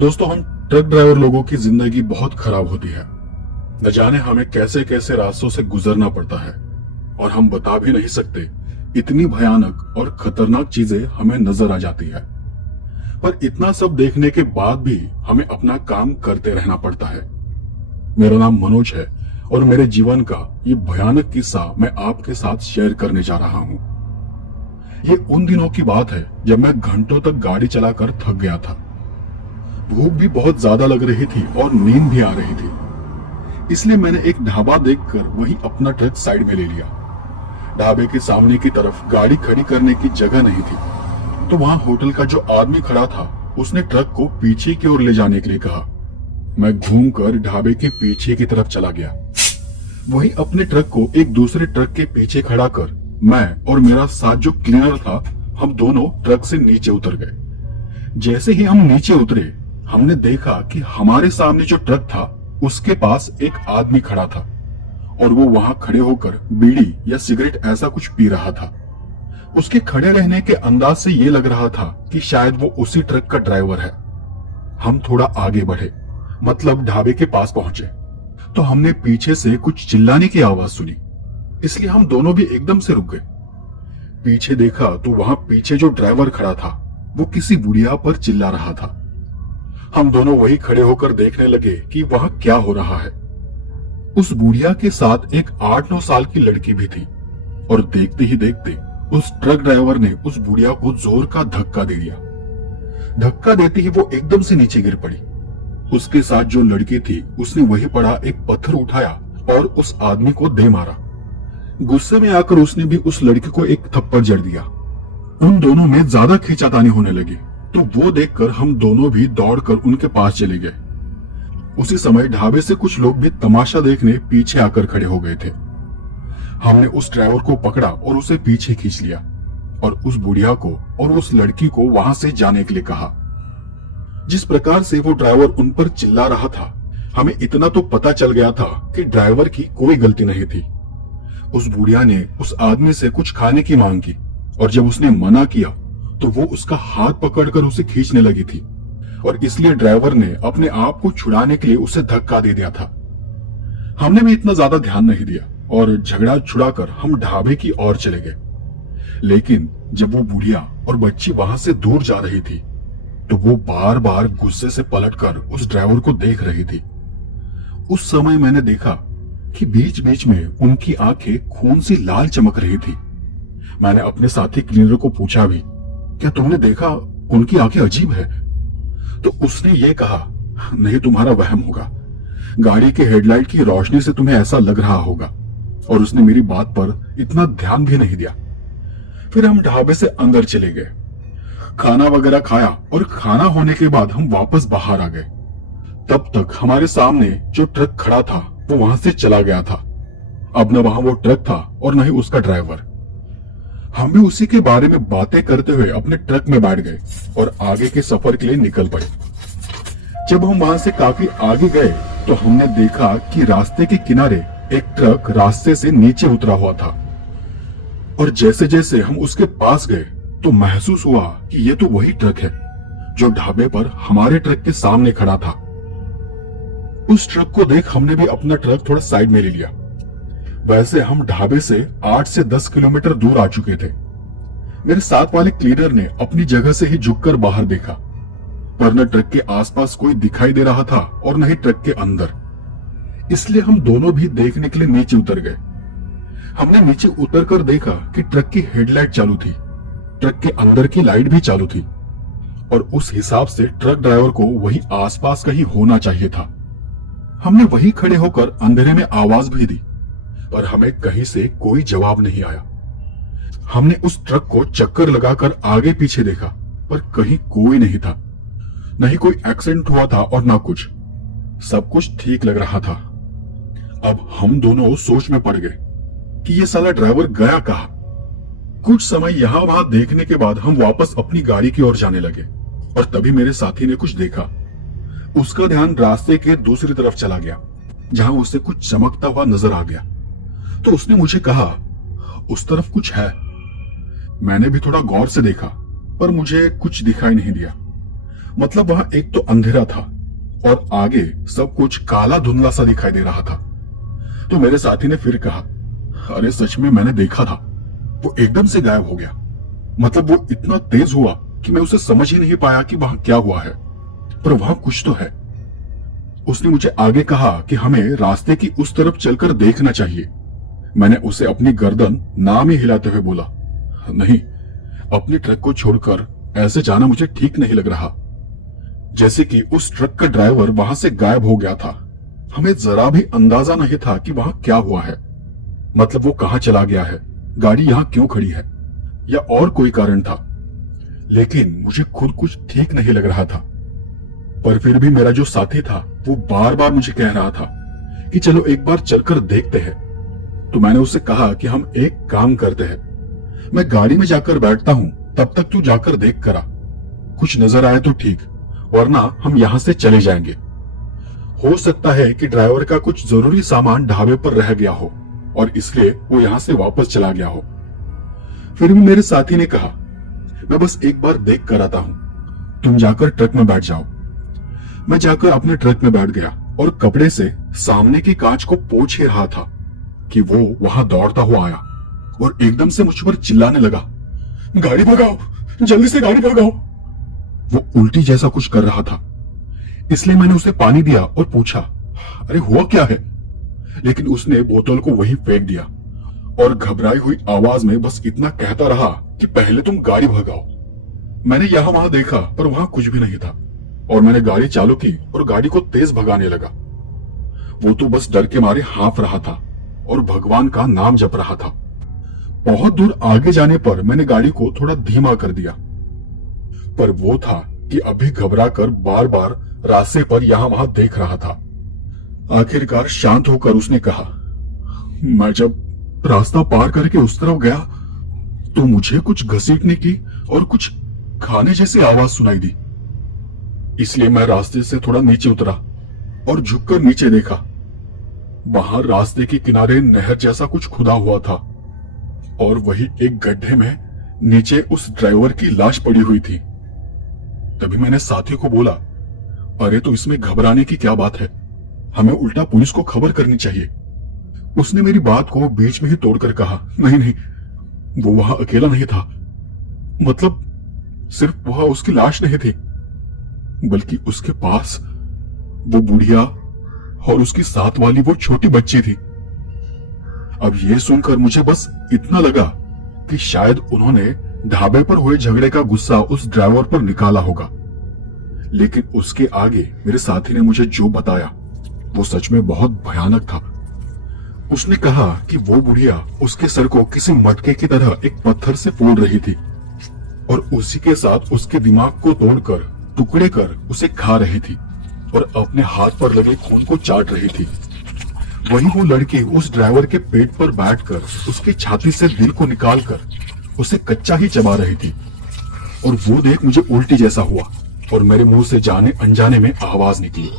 दोस्तों, हम truck driver लोगों की जिंदगी बहुत खराब होती है। न जाने हमें कैसे कैसे रास्तों से गुजरना पड़ता है और हम बता भी नहीं सकते, इतनी भयानक और खतरनाक चीजें हमें नजर आ जाती है। पर इतना सब देखने के बाद भी हमें अपना काम करते रहना पड़ता है। मेरा नाम मनोज है और मेरे जीवन का ये भयानक किस्सा मैं आपके साथ शेयर करने जा रहा हूँ। ये उन दिनों की बात है जब मैं घंटों तक गाड़ी चलाकर थक गया था। भूख भी बहुत ज्यादा लग रही थी और नींद भी आ रही थी। इसलिए मैंने एक ढाबा देखकर वहीं अपना ट्रक साइड में ले लिया। ढाबे के सामने की तरफ गाड़ी खड़ी करने की जगह नहीं थी, तो वहां होटल का जो आदमी खड़ा था उसने ट्रक को पीछे की ओर ले जाने के लिए कहा। मैं घूमकर ढाबे के पीछे की तरफ चला गया। वहीं अपने ट्रक को एक दूसरे ट्रक के पीछे खड़ा कर मैं और मेरा साथ जो क्लीनर था, हम दोनों ट्रक से नीचे उतर गए। जैसे ही हम नीचे उतरे, हमने देखा कि हमारे सामने जो ट्रक था उसके पास एक आदमी खड़ा था और वो वहां खड़े होकर बीड़ी या सिगरेट ऐसा कुछ पी रहा था। उसके खड़े रहने के अंदाज से ये लग रहा था कि शायद वो उसी ट्रक का ड्राइवर है। हम थोड़ा आगे बढ़े, मतलब ढाबे के पास पहुंचे, तो हमने पीछे से कुछ चिल्लाने की आवाज सुनी। इसलिए हम दोनों भी एकदम से रुक गए। पीछे देखा तो वहां पीछे जो ड्राइवर खड़ा था वो किसी बुढ़िया पर चिल्ला रहा था। हम दोनों वही खड़े होकर देखने लगे कि वहां क्या हो रहा है। उस बुढ़िया के साथ एक 8-9 साल की लड़की भी थी और देखते ही देखते उस ट्रक ड्राइवर ने उस बुढ़िया को जोर का धक्का दे दिया। धक्का देते ही वो एकदम से नीचे गिर पड़ी। उसके साथ जो लड़की थी उसने वही पड़ा एक पत्थर उठाया और उस आदमी को दे मारा। गुस्से में आकर उसने भी उस लड़की को एक थप्पड़ जड़ दिया। उन दोनों में ज्यादा खींचातानी होने लगी, तो वो देखकर हम दोनों भी दौड़कर उनके पास चले गए। उसी समय ढाबे से कुछ लोग भी तमाशा देखने पीछे आकर खड़े हो गए थे। हमने उस ड्राइवर को पकड़ा और उसे पीछे खींच लिया और उस बुढ़िया को और उस लड़की को वहां से जाने के लिए कहा। जिस प्रकार से वो ड्राइवर उन पर चिल्ला रहा था, हमें इतना तो पता चल गया था कि ड्राइवर की कोई गलती नहीं थी। उस बुढ़िया ने उस आदमी से कुछ खाने की मांग की और जब उसने मना किया तो वो उसका हाथ पकड़कर उसे खींचने लगी थी और इसलिए ड्राइवर ने अपने आप को छुड़ाने के लिए उसे धक्का दे दिया था। हमने भी इतना ज्यादा ध्यान नहीं दिया और झगड़ा छुड़ाकर हम ढाबे की ओर चले गए। लेकिन जब वो बुढ़िया और बच्ची वहां से दूर जा रही थी तो वो बार बार गुस्से से पलटकर उस ड्राइवर को देख रही थी। उस समय मैंने देखा कि बीच बीच में उनकी आंखें खून सी लाल चमक रही थी। मैंने अपने साथी क्लीनर को पूछा भी, क्या तुमने देखा उनकी आंखें अजीब है? तो उसने ये कहा, नहीं, तुम्हारा वहम होगा, गाड़ी के हेडलाइट की रोशनी से तुम्हें ऐसा लग रहा होगा। और उसने मेरी बात पर इतना ध्यान भी नहीं दिया। फिर हम ढाबे से अंदर चले गए, खाना वगैरह खाया और खाना होने के बाद हम वापस बाहर आ गए। तब तक हमारे सामने जो ट्रक खड़ा था वो वहां से चला गया था। अब न वहां वो ट्रक था और न ही उसका ड्राइवर। हम भी उसी के बारे में बातें करते हुए अपने ट्रक में बैठ गए और आगे के सफर के लिए निकल पड़े। जब हम वहां से काफी आगे गए तो हमने देखा कि रास्ते के किनारे एक ट्रक रास्ते से नीचे उतरा हुआ था और जैसे जैसे हम उसके पास गए तो महसूस हुआ कि ये तो वही ट्रक है जो ढाबे पर हमारे ट्रक के सामने खड़ा था। उस ट्रक को देख हमने भी अपना ट्रक थोड़ा साइड में ले लिया। वैसे हम ढाबे से 8 से 10 किलोमीटर दूर आ चुके थे। मेरे साथ वाले क्लीनर ने अपनी जगह से ही झुककर बाहर देखा, पर न ट्रक के आसपास कोई दिखाई दे रहा था और न ही ट्रक के अंदर। इसलिए हम दोनों भी देखने के लिए नीचे उतर गए। हमने नीचे उतरकर देखा कि ट्रक की हेडलाइट चालू थी, ट्रक के अंदर की लाइट भी चालू थी और उस हिसाब से ट्रक ड्राइवर को वही आसपास कहीं होना चाहिए था। हमने वहीं खड़े होकर अंधेरे में आवाज भी दी, पर हमें कहीं से कोई जवाब नहीं आया। हमने उस ट्रक को चक्कर लगाकर आगे पीछे देखा, पर कहीं कोई नहीं था। नहीं कोई एक्सीडेंट हुआ था और ना कुछ। सब कुछ ठीक लग रहा था। अब हम दोनों सोच में पड़ गए कि ये साला ड्राइवर गया कहाँ। कुछ समय यहां वहां देखने के बाद हम वापस अपनी गाड़ी की ओर जाने लगे और तभी मेरे साथी ने कुछ देखा। उसका ध्यान रास्ते के दूसरी तरफ चला गया, जहां उसे कुछ चमकता हुआ नजर आ गया। तो उसने मुझे कहा, उस तरफ कुछ है। मैंने भी थोड़ा गौर से देखा, पर मुझे कुछ दिखाई नहीं दिया। मतलब वहां एक तो अंधेरा था और आगे सब कुछ काला धुंधला सा दिखाई दे रहा था। तो मेरे साथी ने फिर कहा, अरे सच में मैंने देखा था, वो एकदम से गायब हो गया। मतलब वो इतना तेज हुआ कि मैं उसे समझ ही नहीं पाया कि वहां क्या हुआ है, पर वहां कुछ तो है। उसने मुझे आगे कहा कि हमें रास्ते की उस तरफ चलकर देखना चाहिए। मैंने उसे अपनी गर्दन नाम ही हिलाते हुए बोला, नहीं, अपनी ट्रक को छोड़कर ऐसे जाना मुझे ठीक नहीं लग रहा। जैसे कि उस ट्रक का ड्राइवर वहां से गायब हो गया था। हमें जरा भी अंदाजा नहीं था कि वहां क्या हुआ है। मतलब वो कहां चला गया है, गाड़ी यहां क्यों खड़ी है, या और कोई कारण था। लेकिन मुझे खुद कुछ ठीक नहीं लग रहा था। पर फिर भी मेरा जो साथी था वो बार बार मुझे कह रहा था कि चलो एक बार चलकर देखते हैं। तो मैंने उससे कहा कि हम एक काम करते हैं, मैं गाड़ी में जाकर बैठता हूं, तब तक तू जाकर देख करा। कुछ नजर आए तो ठीक, वरना हम यहां से चले जाएंगे। हो सकता है कि ड्राइवर का कुछ जरूरी सामान ढाबे पर रह गया हो और इसलिए वो यहां से वापस चला गया हो। फिर भी मेरे साथी ने कहा, मैं बस एक बार देख कर आता हूं, तुम जाकर ट्रक में बैठ जाओ। मैं जाकर अपने ट्रक में बैठ गया और कपड़े से सामने की कांच को पोंछ ही रहा था कि वो वहां दौड़ता हुआ आया और एकदम से मुझ पर चिल्लाने लगा, गाड़ी भगाओ, जल्दी से गाड़ी भगाओ। वो उल्टी जैसा कुछ कर रहा था, इसलिए मैंने उसे पानी दिया और पूछा, अरे हुआ क्या है? लेकिन उसने बोतल को वहीं फेंक दिया और घबराई हुई आवाज में बस इतना कहता रहा कि पहले तुम गाड़ी भगाओ। मैंने यहां वहां देखा पर वहां कुछ भी नहीं था और मैंने गाड़ी चालू की और गाड़ी को तेज भगाने लगा। वो तो बस डर के मारे हाँफ रहा था और भगवान का नाम जप रहा था। बहुत दूर आगे जाने पर मैंने गाड़ी को थोड़ा धीमा कर दिया, पर वो था कि अभी घबराकर बार बार रास्ते पर यहां वहां देख रहा था। आखिरकार शांत होकर उसने कहा, मैं जब रास्ता पार करके उस तरफ गया तो मुझे कुछ घसीटने की और कुछ खाने जैसी आवाज सुनाई दी। इसलिए मैं रास्ते से थोड़ा नीचे उतरा और झुककर नीचे देखा। वहां रास्ते के किनारे नहर जैसा कुछ खुदा हुआ था और वही एक गड्ढे में नीचे उस ड्राइवर की लाश पड़ी हुई थी। तभी मैंने साथी को बोला, अरे तो इसमें घबराने की क्या बात है, हमें उल्टा पुलिस को खबर करनी चाहिए। उसने मेरी बात को बीच में ही तोड़कर कहा, नहीं नहीं, वो वहां अकेला नहीं था। मतलब सिर्फ वहां उसकी लाश नहीं थी, बल्कि उसके पास वो बुढ़िया और उसकी साथ वाली वो छोटी बच्ची थी। अब ये सुनकर मुझे बस इतना लगा कि शायद उन्होंने ढाबे पर हुए झगड़े का गुस्सा उस ड्राइवर पर निकाला होगा। लेकिन उसके आगे मेरे साथी ने मुझे जो बताया वो सच में बहुत भयानक था। उसने कहा कि वो बुढ़िया उसके सर को किसी मटके की तरह एक पत्थर से फोड़ रही थी और उसी के साथ उसके दिमाग को तोड़कर टुकड़े कर उसे खा रही थी और अपने हाथ पर लगे खून को चाट रही थी। वही वो लड़की उस ड्राइवर के पेट पर बैठकर उसकी छाती से दिल को निकालकर उसे कच्चा ही चबा रही थी। और वो देख मुझे उल्टी जैसा हुआ और मेरे मुंह से जाने अनजाने में आवाज निकली।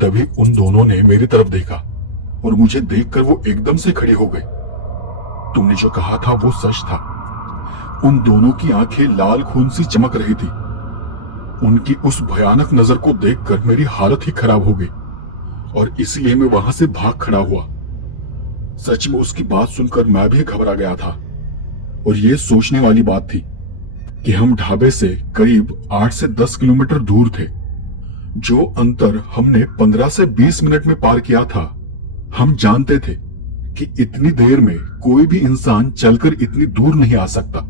तभी उन दोनों ने मेरी तरफ देखा और मुझे देखकर वो एकदम से खड़ी हो गई। तुमने जो कहा था वो सच था। उन दोनों की आंखें लाल खून सी चमक रही थी। उनकी उस भयानक नजर को देखकर मेरी हालत ही खराब हो गई और इसलिए मैं वहां से भाग खड़ा हुआ। सच में उसकी बात सुनकर मैं भी घबरा गया था और ये सोचने वाली बात थी कि हम ढाबे से करीब 8 से 10 किलोमीटर दूर थे। जो अंतर हमने 15 से 20 मिनट में पार किया था, हम जानते थे कि इतनी देर में कोई भी इंसान चलकर इतनी दूर नहीं आ सकता,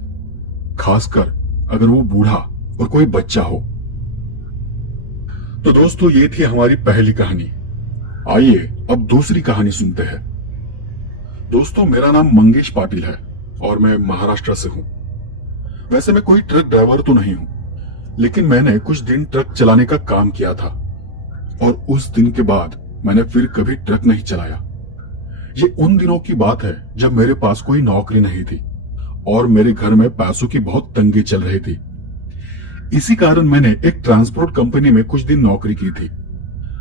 खासकर अगर वो बूढ़ा और कोई बच्चा हो। तो दोस्तों, ये थी हमारी पहली कहानी। आइए अब दूसरी कहानी सुनते हैं। दोस्तों, मेरा नाम मंगेश पाटिल है और मैं महाराष्ट्र से हूं। वैसे मैं कोई ट्रक ड्राइवर तो नहीं हूं, लेकिन मैंने कुछ दिन ट्रक चलाने का काम किया था और उस दिन के बाद मैंने फिर कभी ट्रक नहीं चलाया। ये उन दिनों की बात है जब मेरे पास कोई नौकरी नहीं थी और मेरे घर में पैसों की बहुत तंगी चल रही थी। इसी कारण मैंने एक ट्रांसपोर्ट कंपनी में कुछ दिन नौकरी की थी।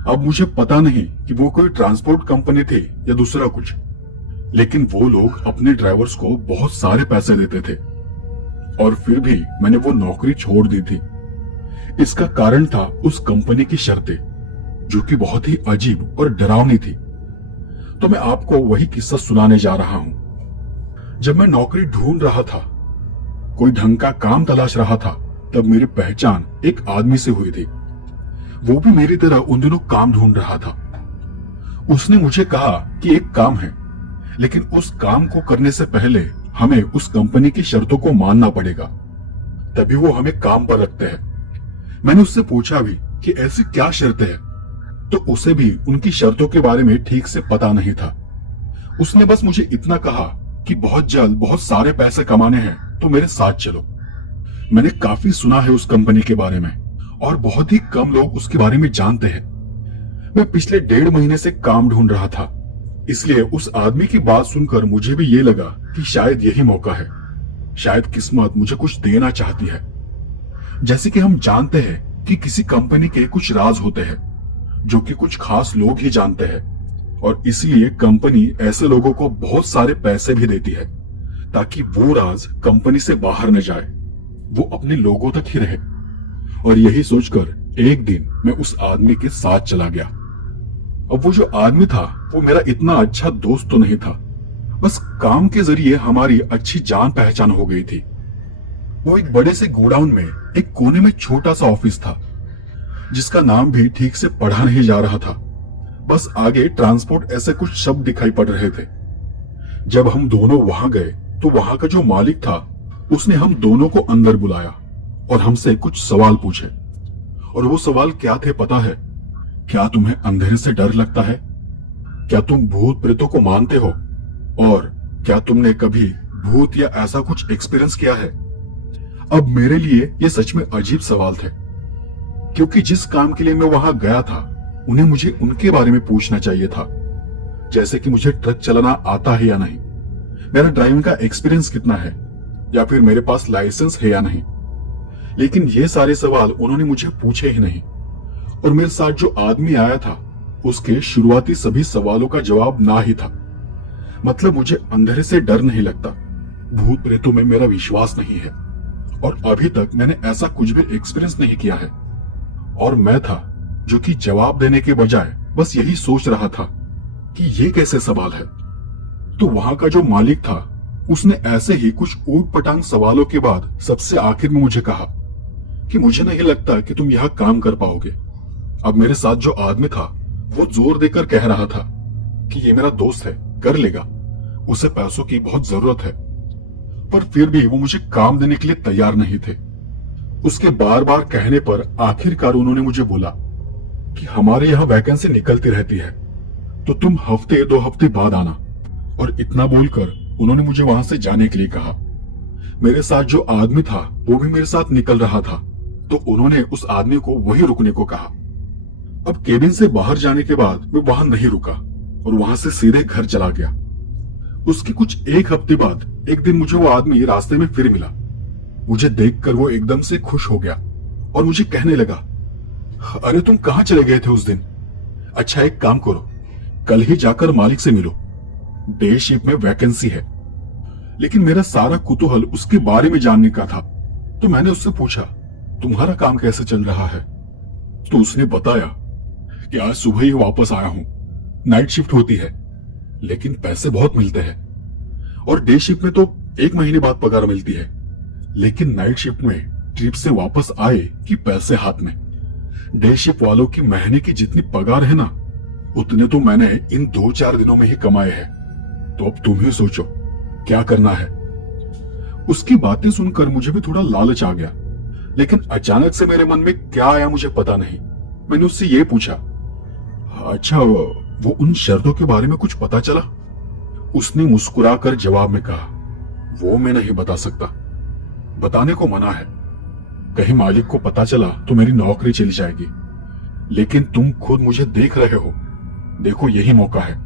अब मुझे पता नहीं कि वो कोई ट्रांसपोर्ट कंपनी थी या दूसरा कुछ, लेकिन वो लोग अपने ड्राइवर्स को बहुत सारे पैसे देते थे और फिर भी मैंने वो नौकरी छोड़ दी थी। इसका कारण था उस कंपनी की शर्तें, जो कि बहुत ही अजीब और डरावनी थी। तो मैं आपको वही किस्सा सुनाने जा रहा हूं। जब मैं नौकरी ढूंढ रहा था, कोई ढंग का काम तलाश रहा था, तब मेरी पहचान एक आदमी से हुई थी। वो भी मेरी तरह उन दिनों काम ढूंढ रहा था। उसने मुझे कहा कि एक काम है, लेकिन उस काम को करने से पहले हमें उस कंपनी की शर्तों को मानना पड़ेगा, तभी वो हमें काम पर रखते हैं। मैंने उससे पूछा भी कि ऐसी क्या शर्तें हैं, तो उसे भी उनकी शर्तों के बारे में ठीक से पता नहीं था। उसने बस मुझे इतना कहा कि बहुत जल्द बहुत सारे पैसे कमाने हैं तो मेरे साथ चलो। मैंने काफी सुना है उस कंपनी के बारे में, और बहुत ही कम लोग उसके बारे में जानते हैं। मैं पिछले 1.5 महीने से काम ढूंढ रहा था, इसलिए उस आदमी की बात सुनकर मुझे भी ये लगा कि शायद यही मौका है, शायद किस्मत मुझे कुछ देना चाहती है। जैसे कि हम जानते हैं कि किसी कंपनी के कुछ राज होते हैं जो कि कुछ खास लोग ही जानते हैं, और इसलिए कंपनी ऐसे लोगों को बहुत सारे पैसे भी देती है ताकि वो राज कंपनी से बाहर न जाए, वो अपने लोगों तक ही रहे। और यही सोचकर एक दिन मैं उस आदमी के साथ चला गया। अब वो जो आदमी था वो मेरा इतना अच्छा दोस्त तो नहीं था, बस काम के जरिए हमारी अच्छी जान पहचान हो गई थी। वो एक बड़े से गोडाउन में एक कोने में छोटा सा ऑफिस था, जिसका नाम भी ठीक से पढ़ा नहीं जा रहा था, बस आगे ट्रांसपोर्ट ऐसे कुछ शब्द दिखाई पड़ रहे थे। जब हम दोनों वहां गए तो वहां का जो मालिक था उसने हम दोनों को अंदर बुलाया और हमसे कुछ सवाल पूछे। और वो सवाल क्या थे पता है? क्या तुम्हें अंधेरे से डर लगता है? क्या तुम भूत प्रेतों को मानते हो? और क्या तुमने कभी भूत या ऐसा कुछ एक्सपीरियंस किया है? अब मेरे लिए ये सच में अजीब सवाल थे, क्योंकि जिस काम के लिए मैं वहां गया था उन्हें मुझे उनके बारे में पूछना चाहिए था, जैसे कि मुझे ट्रक चलाना आता है या नहीं, मेरा ड्राइविंग का एक्सपीरियंस कितना है, या फिर मेरे पास लाइसेंस है या नहीं। लेकिन ये सारे सवाल उन्होंने मुझे पूछे ही नहीं। और मेरे साथ जो आदमी आया था उसके शुरुआती सभी सवालों का जवाब ना ही था। मतलब मुझे अंधेरे से डर नहीं लगता, भूत प्रेतों में मेरा विश्वास नहीं है, और अभी तक मैंने ऐसा कुछ भी एक्सपीरियंस नहीं किया है। और मैं था जो कि जवाब देने के बजाय बस यही सोच रहा था कि ये कैसे सवाल है। तो वहां का जो मालिक था उसने ऐसे ही कुछ ऊट पटांग सवालों के बाद सबसे आखिर में मुझे कहा कि मुझे नहीं लगता कि तुम यहाँ काम कर पाओगे। अब मेरे साथ जो आदमी था वो जोर देकर कह रहा था कि ये मेरा दोस्त है, कर लेगा, उसे पैसों की बहुत जरूरत है। पर फिर भी वो मुझे काम देने के लिए तैयार नहीं थे। उसके बार बार कहने पर आखिरकार उन्होंने मुझे बोला कि हमारे यहाँ वैकेंसी निकलती रहती है, तो तुम हफ्ते 2 हफ्ते बाद आना। और इतना बोलकर उन्होंने मुझे वहां से जाने के लिए कहा। मेरे साथ जो आदमी था वो भी मेरे साथ निकल रहा था, तो उन्होंने उस आदमी को वहीं रुकने को कहा। अब केबिन से बाहर जाने के बाद मैं वहां नहीं रुका और वहां से सीधे घर चला गया। उसके कुछ 1 हफ्ते बाद एक दिन मुझे वो आदमी रास्ते में फिर मिला। मुझे देखकर वो एकदम से खुश हो गया और मुझे कहने लगा, अरे तुम कहां चले गए थे उस दिन? अच्छा एक काम करो, कल ही जाकर मालिक से मिलो, डे शिफ्ट में वैकेंसी है। लेकिन मेरा सारा कुतूहल उसके बारे में जानने का था, तो मैंने उससे पूछा, तुम्हारा काम कैसे चल रहा है? तो उसने बताया कि आज सुबह ही वापस आया हूं, नाइट शिफ्ट होती है, लेकिन पैसे बहुत मिलते हैं। और डे शिफ्ट में तो 1 महीने बाद पगार मिलती है, लेकिन नाइट शिफ्ट में ट्रिप से वापस आए कि पैसे हाथ में। डे शिफ्ट वालों की महीने की जितनी पगार है ना, उतने तो मैंने इन 2-4 दिनों में ही कमाए हैं। तो अब तुम ही सोचो क्या करना है। उसकी बातें सुनकर मुझे भी थोड़ा लालच आ गया, लेकिन अचानक से मेरे मन में क्या आया मुझे पता नहीं। मैंने उससे ये पूछा, अच्छा वो उन शर्तों के बारे में कुछ पता चला? उसने मुस्कुराकर जवाब में कहा, वो मैं नहीं बता सकता, बताने को मना है। कहीं मालिक को पता चला तो मेरी नौकरी चली जाएगी। लेकिन तुम खुद मुझे देख रहे हो, देखो यही मौका है।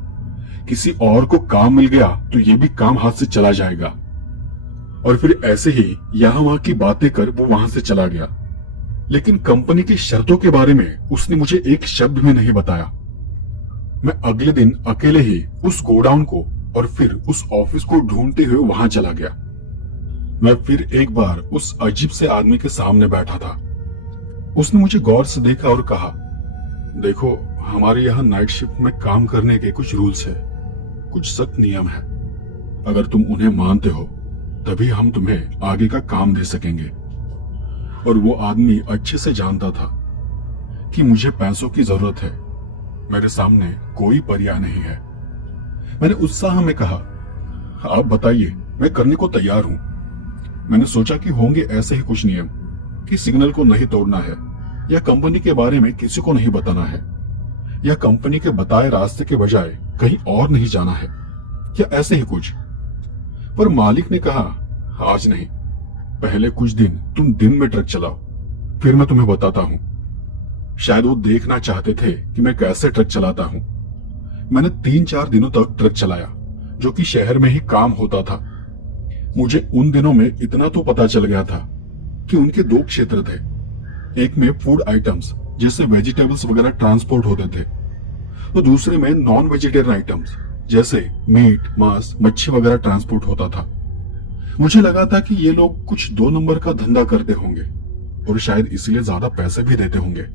किसी और को काम मिल गया तो ये भी काम हाथ से चला जाएगा। और फिर ऐसे ही यहां वहां की बातें कर वो वहां से चला गया। लेकिन कंपनी की शर्तों के बारे में उसने मुझे एक शब्द भी नहीं बताया। मैं अगले दिन अकेले ही उस गोडाउन को और फिर उस ऑफिस को ढूंढते हुए वहां चला गया। मैं फिर एक बार उस अजीब से आदमी के सामने बैठा था। उसने मुझे गौर से देखा और कहा, देखो, हमारे यहाँ नाइट शिफ्ट में काम करने के कुछ रूल्स है, कुछ सख्त नियम है। अगर तुम उन्हें मानते हो तभी हम तुम्हें आगे का काम दे सकेंगे। और वो आदमी अच्छे से जानता था कि मुझे पैसों की जरूरत है, मेरे सामने कोई पर्याय नहीं है। मैंने उत्साह में कहा, आप बताइए, मैं करने को तैयार हूं। मैंने सोचा कि होंगे ऐसे ही कुछ नियम कि सिग्नल को नहीं तोड़ना है, या कंपनी के बारे में किसी को नहीं बताना है, या कंपनी के बताए रास्ते के बजाय कहीं और नहीं जाना है, या ऐसे ही कुछ। पर मालिक ने कहा, आज नहीं, पहले कुछ दिन तुम दिन में ट्रक चलाओ, फिर मैं तुम्हें बताता हूं। शायद वो देखना चाहते थे कि मैं कैसे ट्रक चलाता हूं। मैंने 3-4 दिनों तक ट्रक चलाया, जो कि शहर में ही काम होता था। मुझे उन दिनों में इतना तो पता चल गया था कि उनके 2 क्षेत्र थे। एक में फूड आइटम्स जैसे वेजिटेबल्स वगैरह ट्रांसपोर्ट होते थे, तो दूसरे में नॉन वेजिटेरियन आइटम्स जैसे मीट, मांस, मच्छी वगैरह ट्रांसपोर्ट होता था। मुझे लगा था कि ये लोग कुछ 2 नंबर का धंधा करते होंगे और शायद इसलिए ज्यादा पैसे भी देते होंगे।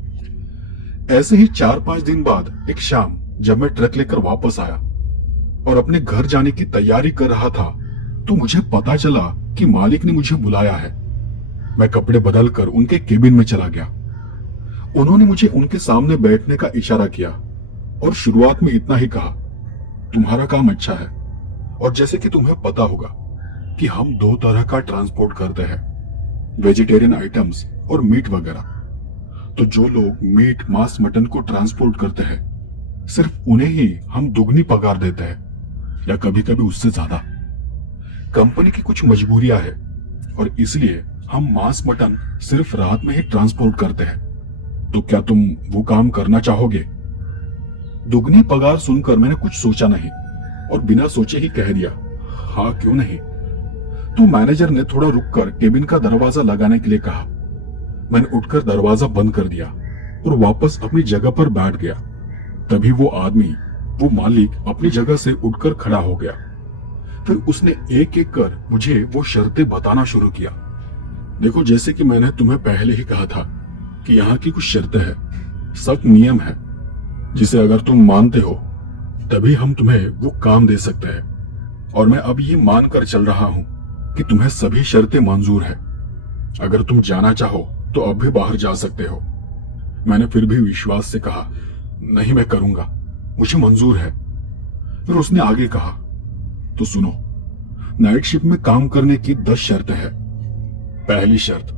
ऐसे ही 4-5 दिन बाद एक शाम जब मैं ट्रक लेकर वापस आया और अपने घर जाने की तैयारी कर रहा था, तो मुझे पता चला कि मालिक ने मुझे बुलाया है। मैं कपड़े बदलकर उनके केबिन में चला गया। उन्होंने मुझे उनके सामने बैठने का इशारा किया और शुरुआत में इतना ही कहा, तुम्हारा काम अच्छा है, और जैसे कि तुम्हें पता होगा कि हम 2 तरह का ट्रांसपोर्ट करते हैं, वेजिटेरियन आइटम्स और मीट वगैरह। तो जो लोग मीट, मांस, मटन को ट्रांसपोर्ट करते हैं, सिर्फ उन्हें ही हम दुगनी पगार देते हैं, या कभी कभी उससे ज्यादा। कंपनी की कुछ मजबूरियां है और इसलिए हम मांस, मटन सिर्फ रात में ही ट्रांसपोर्ट करते हैं। तो क्या तुम वो काम करना चाहोगे? दुगनी पगार सुनकर मैंने कुछ सोचा नहीं और बिना सोचे ही कह दिया, हाँ क्यों नहीं। तो मैनेजर ने थोड़ा रुककर केबिन का दरवाजा लगाने के लिए कहा। मैंने उठकर दरवाजा बंद कर दिया और वापस अपनी जगह पर बैठ गया। तभी वो आदमी, वो मालिक अपनी जगह से उठकर खड़ा हो गया। फिर उसने एक एक कर मुझे वो शर्तें बताना शुरू किया। देखो, जैसे कि मैंने तुम्हें पहले ही कहा था कि यहाँ की कुछ शर्तें हैं, सख्त नियम है, जिसे अगर तुम मानते हो तभी हम तुम्हें वो काम दे सकते हैं। और मैं अब ये मानकर चल रहा हूँ कि तुम्हें सभी शर्तें मंजूर है। अगर तुम जाना चाहो तो अब भी बाहर जा सकते हो। मैंने फिर भी विश्वास से कहा, नहीं, मैं करूंगा, मुझे मंजूर है। फिर उसने आगे कहा, तो सुनो, नाइट शिफ्ट में काम करने की 10 शर्तें हैं। पहली शर्त,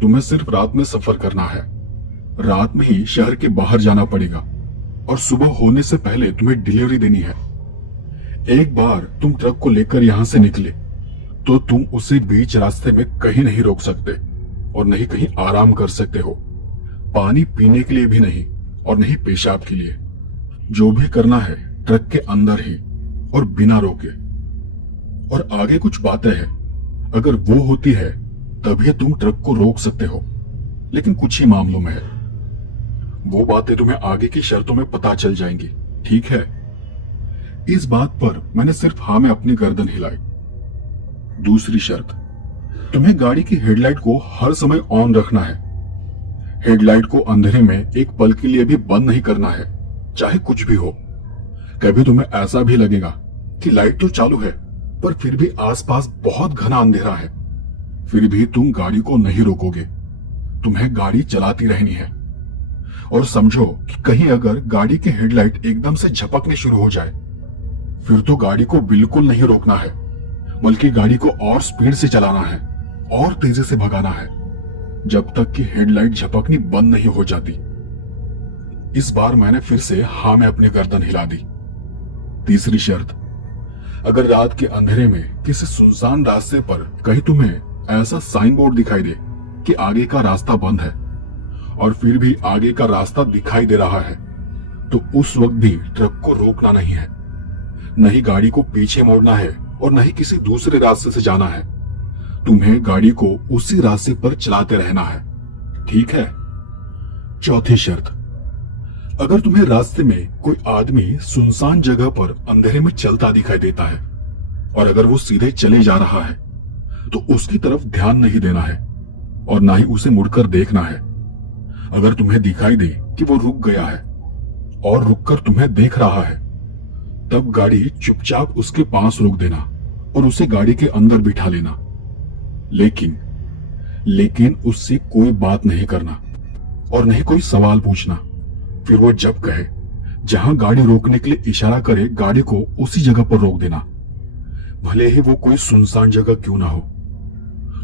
तुम्हें सिर्फ रात में सफर करना है। रात में ही शहर के बाहर जाना पड़ेगा और सुबह होने से पहले तुम्हें डिलीवरी देनी है। एक बार तुम ट्रक को लेकर यहां से निकले तो तुम उसे बीच रास्ते में कहीं नहीं रोक सकते और नहीं कहीं आराम कर सकते हो। पानी पीने के लिए भी नहीं और नहीं पेशाब के लिए। जो भी करना है ट्रक के अंदर ही और बिना रोके। और आगे कुछ बातें हैं, अगर वो होती है तभी तुम ट्रक को रोक सकते हो, लेकिन कुछ ही मामलों में है। वो बातें तुम्हें आगे की शर्तों में पता चल जाएंगी, ठीक है? इस बात पर मैंने सिर्फ हाँ में अपनी गर्दन हिलाई। दूसरी शर्त, तुम्हें गाड़ी की हेडलाइट को हर समय ऑन रखना है। हेडलाइट को अंधेरे में एक पल के लिए भी बंद नहीं करना है, चाहे कुछ भी हो। कभी तुम्हें ऐसा भी लगेगा कि लाइट तो चालू है पर फिर भी आसपास बहुत घना अंधेरा है, फिर भी तुम गाड़ी को नहीं रोकोगे। तुम्हें गाड़ी चलाती रहनी है। और समझो कि कहीं अगर गाड़ी की हेडलाइट एकदम से झपकने शुरू हो जाए, फिर तो गाड़ी को बिल्कुल नहीं रोकना है, बल्कि गाड़ी को और स्पीड से चलाना है और तेजी से भगाना है, जब तक कि हेडलाइट झपकनी बंद नहीं हो जाती। इस बार मैंने फिर से हाँ में अपनी गर्दन हिला दी। तीसरी शर्त, अगर रात के अंधेरे में किसी सुनसान रास्ते पर कहीं तुम्हें ऐसा साइन बोर्ड दिखाई दे कि आगे का रास्ता बंद है और फिर भी आगे का रास्ता दिखाई दे रहा है, तो उस वक्त भी ट्रक को रोकना नहीं है, नहीं गाड़ी को पीछे मोड़ना है और नहीं किसी दूसरे रास्ते से जाना है। तुम्हें गाड़ी को उसी रास्ते पर चलाते रहना है, ठीक है? चौथी शर्त, अगर तुम्हें रास्ते में कोई आदमी सुनसान जगह पर अंधेरे में चलता दिखाई देता है और अगर वो सीधे चले जा रहा है तो उसकी तरफ ध्यान नहीं देना है और ना ही उसे मुड़कर देखना है। अगर तुम्हें दिखाई दे कि वो रुक गया है और रुककर तुम्हें देख रहा है, तब गाड़ी चुपचाप उसके पास रोक देना और उसे गाड़ी के अंदर बिठा लेना। लेकिन उससे कोई बात नहीं करना और नहीं कोई सवाल पूछना। फिर वो जब कहे, जहां गाड़ी रोकने के लिए इशारा करे, गाड़ी को उसी जगह पर रोक देना, भले ही वो कोई सुनसान जगह क्यों ना हो।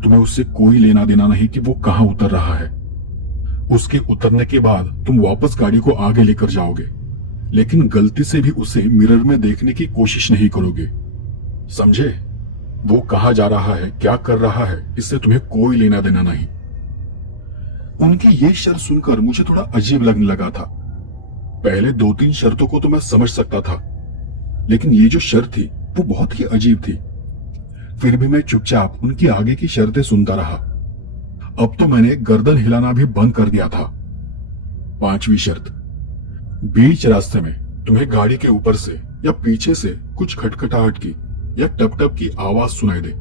तुम्हें उससे कोई लेना देना नहीं कि वो कहां उतर रहा है। उसके उतरने के बाद तुम वापस गाड़ी को आगे लेकर जाओगे, लेकिन गलती से भी उसे मिरर में देखने की कोशिश नहीं करोगे। समझे? वो कहां जा रहा है, क्या कर रहा है, इससे तुम्हें कोई लेना देना नहीं। उनकी ये शर्त सुनकर मुझे थोड़ा अजीब लगने लगा था। पहले 2-3 शर्तों को तो मैं समझ सकता था, लेकिन ये जो शर्त थी वो बहुत ही अजीब थी। फिर भी मैं चुपचाप उनकी आगे की शर्तें सुनता रहा। अब तो मैंने गर्दन हिलाना भी बंद कर दिया था। 5वीं शर्त, बीच रास्ते में तुम्हें गाड़ी के ऊपर से या पीछे से कुछ खटखटाहट की या टप टप की आवाज सुनाई दे,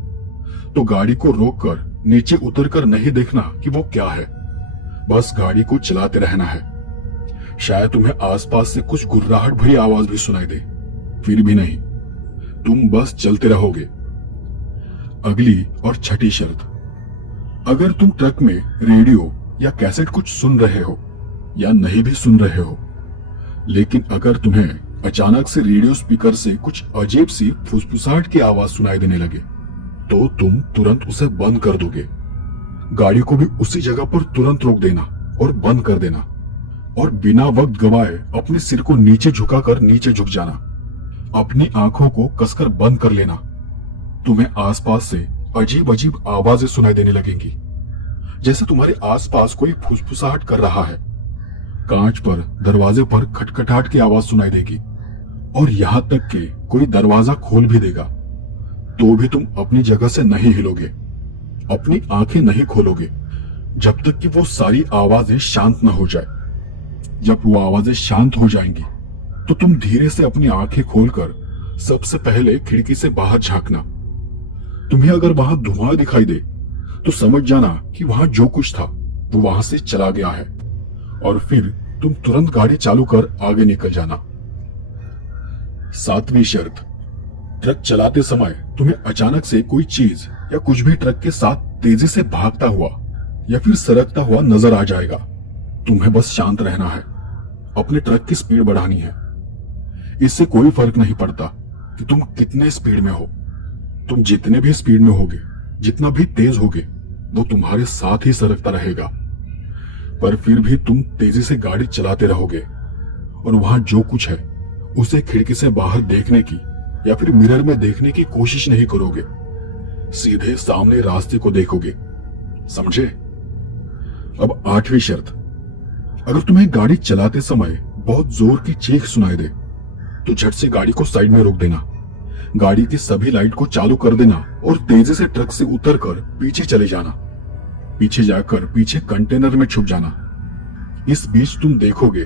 तो गाड़ी को रोककर नीचे उतरकर नहीं देखना कि वो क्या है, बस गाड़ी को चलाते रहना है। शायद तुम्हें आसपास से कुछ गुर्राहट भरी आवाज भी सुनाई दे, फिर भी नहीं, तुम बस चलते रहोगे। अगली और 6ठी शर्त, अगर तुम ट्रक में रेडियो या कैसेट कुछ सुन रहे हो या नहीं भी सुन रहे हो, लेकिन अगर तुम्हें अचानक से रेडियो स्पीकर से कुछ अजीब सी फुसफुसाहट की आवाज सुनाई देने लगे, तो तुम तुरंत उसे बंद कर दोगे। गाड़ी को भी उसी जगह पर तुरंत रोक देना और बंद कर देना, और बिना वक्त गवाए अपने सिर को नीचे झुकाकर नीचे झुक जाना। अपनी आंखों को कसकर बंद कर लेना। तुम्हें आसपास से अजीब अजीब आवाजें सुनाई देने लगेंगी, जैसे तुम्हारे आसपास कोई फुसफुसाहट कर रहा है। कांच पर, दरवाजे पर खटखटाहट की आवाज सुनाई देगी, और यहां तक कि कोई दरवाजा खोल भी देगा तो भी तुम अपनी जगह से नहीं हिलोगे, अपनी आंखें नहीं खोलोगे जब तक कि वो सारी आवाजें शांत न हो जाए। जब वो आवाजें शांत हो जाएंगी तो तुम धीरे से अपनी आंखें खोलकर सबसे पहले खिड़की से बाहर झांकना। तुम्हें अगर वहां धुआं दिखाई दे तो समझ जाना कि वहां जो कुछ था वो वहां से चला गया है, और फिर तुम तुरंत गाड़ी चालू कर आगे निकल जाना। 7वीं शर्त, ट्रक चलाते समय तुम्हें अचानक से कोई चीज या कुछ भी ट्रक के साथ तेजी से भागता हुआ या फिर सरकता हुआ नजर आ जाएगा। तुम्हें बस शांत रहना है, अपने ट्रक की स्पीड बढ़ानी है। इससे कोई फर्क नहीं पड़ता कि तुम कितने स्पीड में हो। तुम जितने भी स्पीड में होगे, जितना भी तेज होगे, वो तुम्हारे साथ ही सरकता रहेगा। पर फिर भी तुम तेजी से गाड़ी चलाते रहोगे और वहां जो कुछ है उसे खिड़की से बाहर देखने की या फिर मिरर में देखने की कोशिश नहीं करोगे। सीधे सामने रास्ते को देखोगे। समझे? अब 8वीं शर्त, अगर तुम्हें गाड़ी चलाते समय बहुत जोर की चीख सुनाई दे तो झट से गाड़ी को साइड में रोक देना, गाड़ी की सभी लाइट को चालू कर देना और तेजी से ट्रक से उतरकर पीछे चले जाना। पीछे जाकर पीछे कंटेनर में छुप जाना। इस बीच तुम देखोगे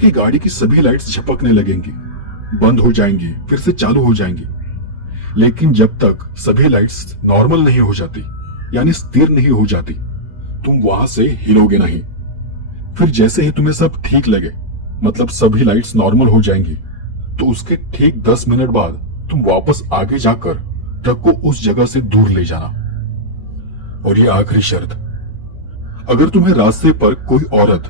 कि गाड़ी की सभी लाइट्स झपकने लगेंगी, बंद हो जाएंगी, फिर से चालू हो जाएंगी। लेकिन जब तक सभी लाइट्स नॉर्मल नहीं हो जाती, यानी स्थिर नहीं हो जाती, तुम वहां से हिलोगे नहीं। फिर जैसे ही तुम्हें सब ठीक लगे, मतलब सभी लाइट्स नॉर्मल हो जाएंगी, तो उसके ठीक 10 मिनट बाद तुम वापस आगे जाकर ट्रक को उस जगह से दूर ले जाना। और ये आखिरी शर्त, अगर तुम्हें रास्ते पर कोई औरत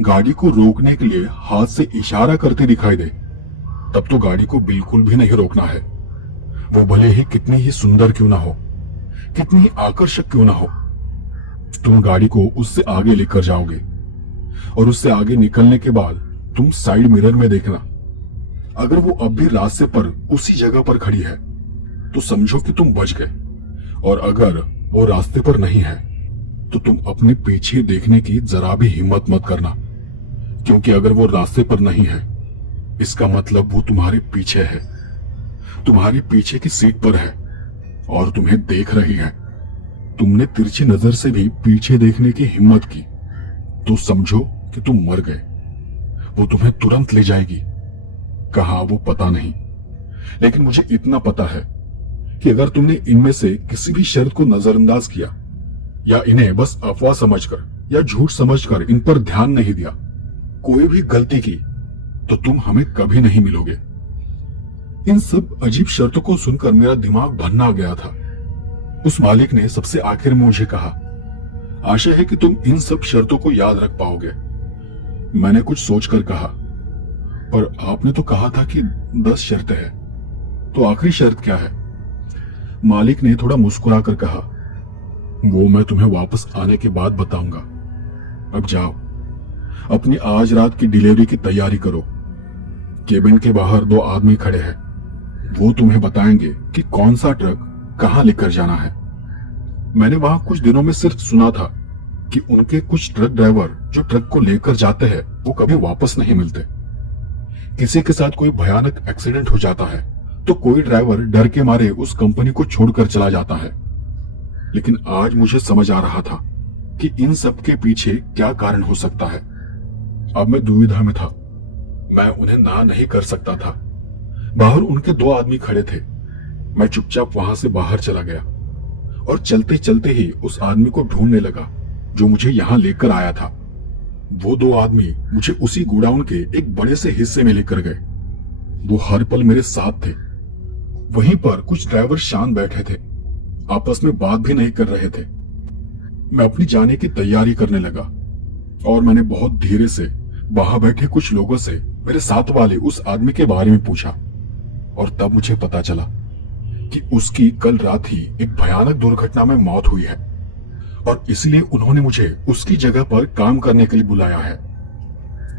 गाड़ी को रोकने के लिए हाथ से इशारा करती दिखाई दे, तब तो गाड़ी को बिल्कुल भी नहीं रोकना है। वो भले ही कितनी ही सुंदर क्यों ना हो, कितनी ही आकर्षक क्यों ना हो, तुम गाड़ी को उससे आगे लेकर जाओगे। और उससे आगे निकलने के बाद तुम साइड मिरर में देखना। अगर वो अब भी रास्ते पर उसी जगह पर खड़ी है तो समझो कि तुम बच गए, और अगर वो रास्ते पर नहीं है तो तुम अपने पीछे देखने की जरा भी हिम्मत मत करना, क्योंकि अगर वो रास्ते पर नहीं है इसका मतलब वो तुम्हारे पीछे है, तुम्हारी पीछे की सीट पर है और तुम्हें देख रही है। तुमने तिरछी नजर से भी पीछे देखने की हिम्मत की तो समझो कि तुम मर गए। वो तुम्हें तुरंत ले जाएगी। कहाँ वो पता नहीं, लेकिन मुझे इतना पता है कि अगर तुमने इनमें से किसी भी शर्त को नजरअंदाज किया या इन्हें बस अफवाह समझकर या झूठ समझकर इन पर ध्यान नहीं दिया, कोई भी गलती की, तो तुम हमें कभी नहीं मिलोगे। इन सब अजीब शर्तों को सुनकर मेरा दिमाग भन्ना गया था। उस मालिक ने सबसे आखिर में मुझे कहा, आशा है कि तुम इन सब शर्तों को याद रख पाओगे। मैंने कुछ सोचकर कहा, पर आपने तो कहा था कि 10 शर्तें हैं, तो आखिरी शर्त क्या है? मालिक ने थोड़ा मुस्कुराकर कहा, वो मैं तुम्हें वापस आने के बाद बताऊंगा। अब जाओ, अपनी आज रात की डिलीवरी की तैयारी करो। केबिन के बाहर 2 आदमी खड़े हैं, वो तुम्हें बताएंगे कि कौन सा ट्रक कहां लेकर जाना है। मैंने वहां कुछ दिनों में सिर्फ सुना था कि उनके कुछ ट्रक ड्राइवर जो ट्रक को लेकर जाते हैं वो कभी वापस नहीं मिलते। किसी के साथ कोई भयानक एक्सीडेंट हो जाता है तो कोई ड्राइवर डर के मारे उस कंपनी को छोड़कर चला जाता है। लेकिन आज मुझे समझ आ रहा था कि इन सब के पीछे क्या कारण हो सकता है। अब मैं दुविधा में था, मैं उन्हें ना नहीं कर सकता था। बाहर उनके 2 आदमी खड़े थे। मैं चुपचाप वहां से बाहर चला गया और चलते चलते ही उस आदमी को ढूंढने लगा जो मुझे यहां लेकर आया था। वो 2 आदमी मुझे उसी गोडाउन के एक बड़े से हिस्से में लेकर गए। वो हर पल मेरे साथ थे। वहीं पर कुछ ड्राइवर शांत बैठे थे, आपस में बात भी नहीं कर रहे थे। मैं अपनी जाने की तैयारी करने लगा और मैंने बहुत धीरे से वहां बैठे कुछ लोगों से मेरे साथ वाले उस आदमी के बारे में पूछा। और तब मुझे पता चला कि उसकी कल रात ही एक भयानक दुर्घटना में मौत हुई है और इसलिए उन्होंने मुझे उसकी जगह पर काम करने के लिए बुलाया है।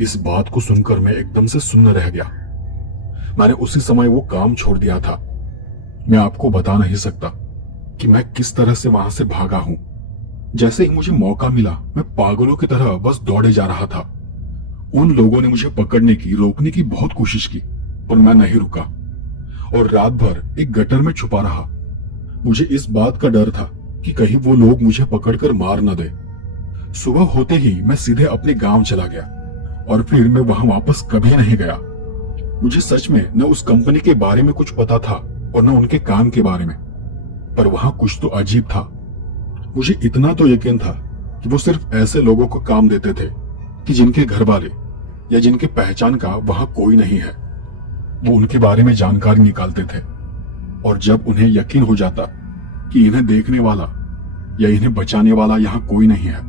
इस बात को सुनकर मैं एकदम से सुन्न रह गया। मैंने उसी समय वो काम छोड़ दिया था। मैं आपको बता नहीं सकता कि मैं किस तरह से वहां से भागा हूं। जैसे ही मुझे मौका मिला मैं पागलों की तरह बस दौड़े जा रहा था। उन लोगों ने मुझे पकड़ने की, रोकने की बहुत कोशिश की, पर मैं नहीं रुका और रात भर एक गटर में छुपा रहा। मुझे इस बात का डर था कि कहीं वो लोग मुझे पकड़कर मार न दे। सुबह होते ही मैं सीधे अपने गांव चला गया और फिर मैं वहां वापस कभी नहीं गया। मुझे सच में न उस कंपनी के बारे में कुछ पता था और न उनके काम के बारे में, पर वहां कुछ तो अजीब था। मुझे इतना तो यकीन था कि वो सिर्फ ऐसे लोगों को काम देते थे कि जिनके घर वाले या जिनके पहचान का वहां कोई नहीं है। वो उनके बारे में जानकारी निकालते थे और जब उन्हें यकीन हो जाता कि इन्हें देखने वाला या इन्हें बचाने वाला यहाँ कोई नहीं है,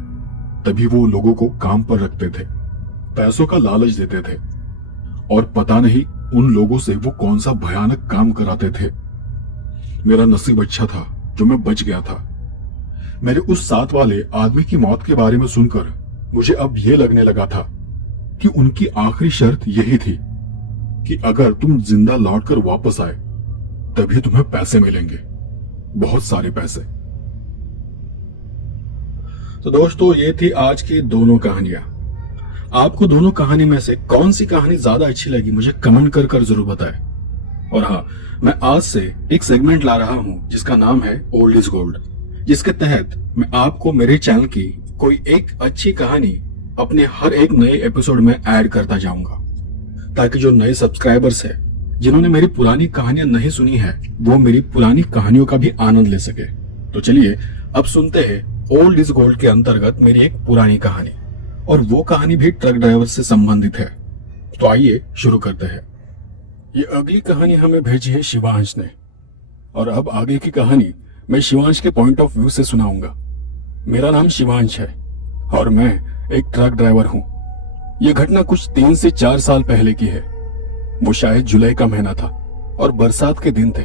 तभी वो लोगों को काम पर रखते थे, पैसों का लालच देते थे और पता नहीं उन लोगों से वो कौन सा भयानक काम कराते थे। मेरा नसीब अच्छा था जो मैं बच गया था। मेरे उस साथ वाले आदमी की मौत के बारे में सुनकर मुझे अब यह लगने लगा था कि उनकी आखिरी शर्त यही थी कि अगर तुम जिंदा लौटकर वापस आए तभी तुम्हें पैसे मिलेंगे, बहुत सारे पैसे। तो दोस्तों, ये थी आज की दोनों कहानियां। आपको दोनों कहानी में से कौन सी कहानी ज्यादा अच्छी लगी मुझे कमेंट कर जरूर बताएं। और हाँ, मैं आज से एक सेगमेंट ला रहा हूं जिसका नाम है ओल्ड इज गोल्ड, जिसके तहत मैं आपको मेरे चैनल की कोई एक अच्छी कहानी अपने हर एक नए एपिसोड में ऐड करता जाऊंगा, ताकि जो नए सब्सक्राइबर्स हैं जिन्होंने मेरी पुरानी कहानियां नहीं सुनी है वो मेरी पुरानी कहानियों का भी आनंद ले सके। तो चलिए अब सुनते हैं ओल्ड इज गोल्ड के अंतर्गत मेरी एक पुरानी कहानी, और वो कहानी भी ट्रक ड्राइवर से संबंधित है। तो आइए शुरू करते हैं। ये अगली कहानी हमें भेजी है शिवांश ने, और अब आगे की कहानी मैं शिवांश के पॉइंट ऑफ व्यू से सुनाऊंगा। मेरा नाम शिवांश है और मैं एक ट्रक ड्राइवर हूँ। यह घटना कुछ 3 से 4 साल पहले की है। वो शायद जुलाई का महीना था और बरसात के दिन थे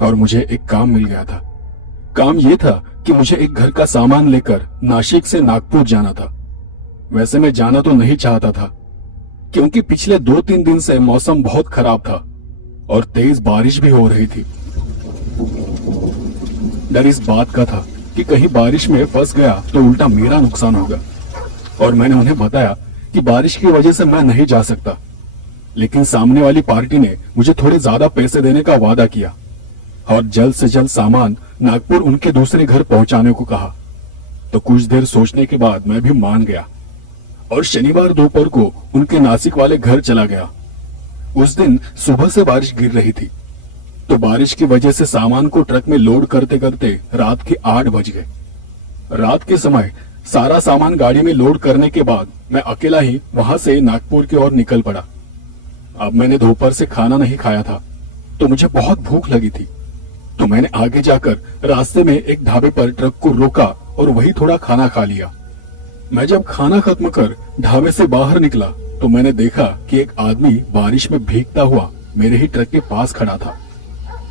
और मुझे एक काम मिल गया था। काम ये था कि मुझे एक घर का सामान लेकर नासिक से नागपुर जाना था। वैसे मैं जाना तो नहीं चाहता था क्योंकि पिछले 2-3 दिन से मौसम बहुत खराब था और तेज बारिश भी हो रही थी। डर इस बात का था कि कहीं बारिश में फंस गया तो उल्टा मेरा नुकसान होगा, और मैंने उन्हें बताया कि बारिश की वजह से मैं नहीं जा सकता। लेकिन सामने वाली पार्टी ने मुझे थोड़े ज्यादा पैसे देने का वादा किया और जल्द से जल्द सामान नागपुर उनके दूसरे घर पहुंचाने को कहा। तो कुछ देर सोचने के बाद मैं भी मान गया और शनिवार दोपहर को उनके नासिक वाले घर चला गया। उस दिन सुबह से बारिश गिर रही थी, तो बारिश की वजह से सामान को ट्रक में लोड करते करते रात के 8 बज गए। रात के समय सारा सामान गाड़ी में लोड करने के बाद मैं अकेला ही वहां से नागपुर की ओर निकल पड़ा। अब मैंने दोपहर से खाना नहीं खाया था, तो मुझे बहुत भूख लगी थी। तो मैंने आगे जाकर रास्ते में एक ढाबे पर ट्रक को रोका और वही थोड़ा खाना खा लिया। मैं जब खाना खत्म कर ढाबे से बाहर निकला तो मैंने देखा कि एक आदमी बारिश में भीगता हुआ मेरे ही ट्रक के पास खड़ा था।